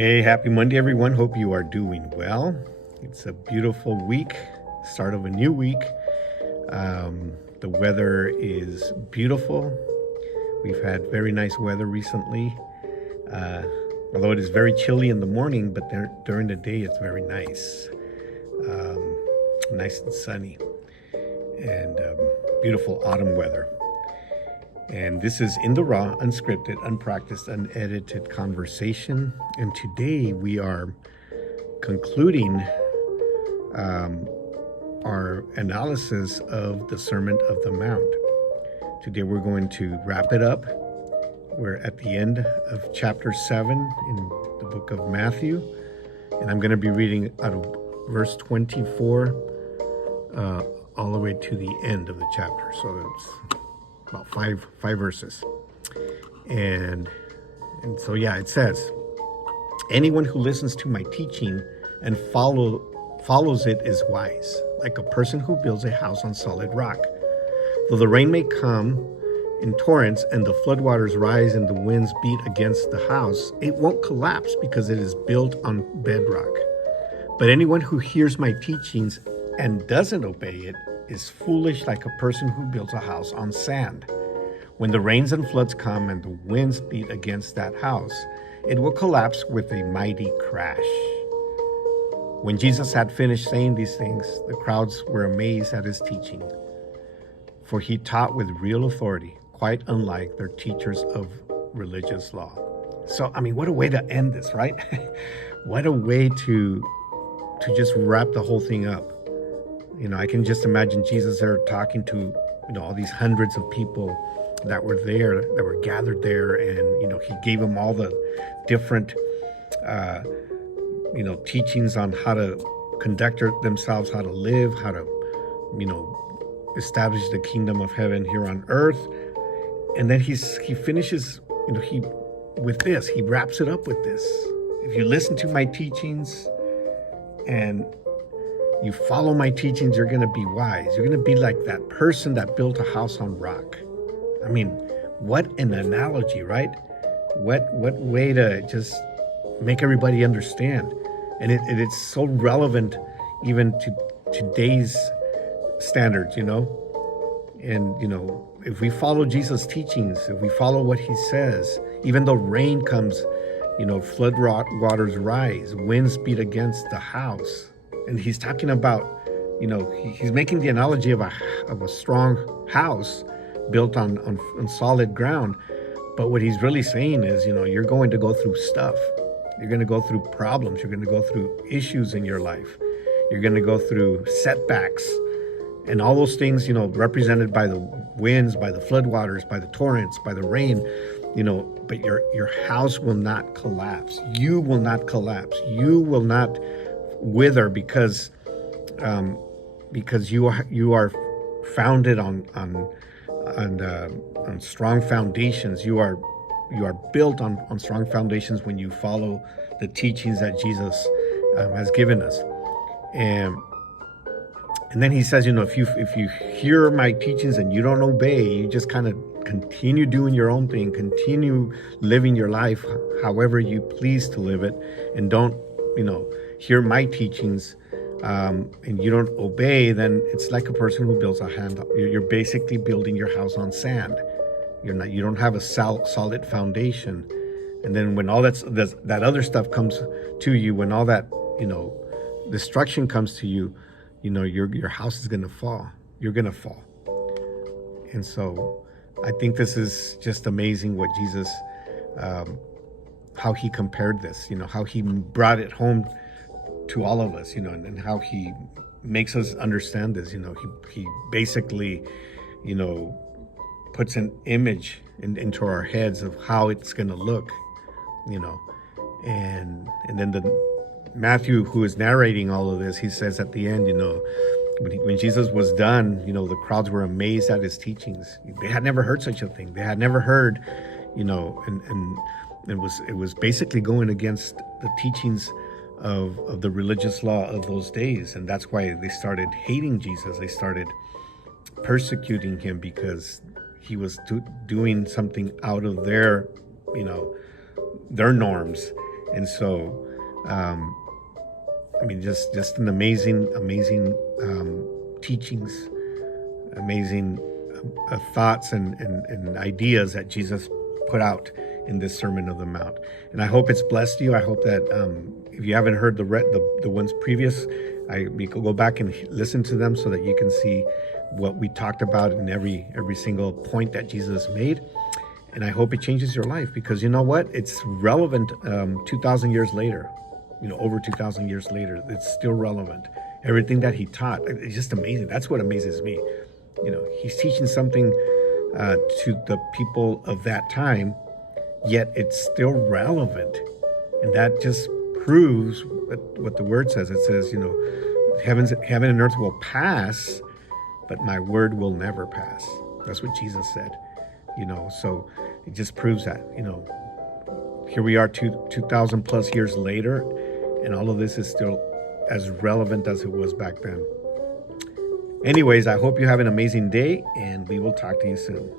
Hey, happy Monday, everyone. Hope you are doing well. It's a beautiful week, start of a new week. The weather is beautiful. We've had very nice weather recently, uh, although it is very chilly in the morning, but during the day it's very nice. Nice and sunny, and beautiful autumn weather. And this is In the Raw, unscripted, unpracticed, unedited conversation. And today we are concluding our analysis of the Sermon of the Mount. Today we're going to wrap it up. We're at the end of chapter 7 in the book of Matthew. And I'm going to be reading out of verse 24 all the way to the end of the chapter. So it's about five verses. And so it says, anyone who listens to my teaching and follows it is wise, like a person who builds a house on solid rock. Though the rain may come in torrents and the floodwaters rise and the winds beat against the house, it won't collapse because it is built on bedrock. But anyone who hears my teachings and doesn't obey it is foolish, like a person who builds a house on sand. When the rains and floods come and the winds beat against that house, it will collapse with a mighty crash. When Jesus had finished saying these things, the crowds were amazed at his teaching, for he taught with real authority, quite unlike their teachers of religious law. So, what a way to end this, right? What a way to just wrap the whole thing up. I can just imagine Jesus there talking to, all these hundreds of people that were there, that were gathered there. And, he gave them all the different, teachings on how to conduct themselves, how to live, how to, establish the kingdom of heaven here on earth. And then he finishes, with this, he wraps it up with this. If you listen to my teachings and you follow my teachings, you're going to be wise. You're going to be like that person that built a house on rock. What an analogy, right? What way to just make everybody understand. And it's so relevant even to today's standards, And, if we follow Jesus' teachings, if we follow what he says, even though rain comes, flood waters rise, winds beat against the house. And he's talking about, he's making the analogy of a strong house built on solid ground. But what he's really saying is, you're going to go through stuff. You're going to go through problems. You're going to go through issues in your life. You're going to go through setbacks. And all those things, represented by the winds, by the floodwaters, by the torrents, by the rain, but your house will not collapse. You will not collapse. You will not wither because you are founded on strong foundations. You are built on strong foundations when you follow the teachings that Jesus has given us. And then he says, if you hear my teachings and you don't obey, you just kind of continue doing your own thing, continue living your life however you please to live it, and don't, hear my teachings, and you don't obey, then it's like a person who builds a hand. You're basically building your house on sand. You don't have a solid foundation. And then when all that other stuff comes to you, when all that, destruction comes to you, your house is going to fall. You're going to fall. And so I think this is just amazing what Jesus, how he compared this, how he brought it home to all of us, and how he makes us understand this. He basically, puts an image into our heads of how it's going to look, and then Matthew, who is narrating all of this, he says at the end, when Jesus was done, the crowds were amazed at his teachings. They had never heard such a thing. They had never heard, and it was basically going against the teachings of the religious law of those days. And that's why they started hating Jesus. They started persecuting him because he was doing something out of their, their norms. And so, I mean, just an amazing teachings, amazing thoughts and ideas that Jesus put out in this Sermon of the Mount. And I hope it's blessed you. I hope that if you haven't heard the ones previous, you can go back and listen to them so that you can see what we talked about in every single point that Jesus made. And I hope it changes your life, because you know what? It's relevant 2,000 years later, over 2,000 years later, it's still relevant. Everything that he taught, it's just amazing. That's what amazes me. He's teaching something to the people of that time, yet it's still relevant. And that just proves what the word says. It says, heaven and earth will pass, but my word will never pass. That's what Jesus said. So it just proves that, here we are 2,000 plus years later, and all of this is still as relevant as it was back then. Anyways, I hope you have an amazing day, and we will talk to you soon.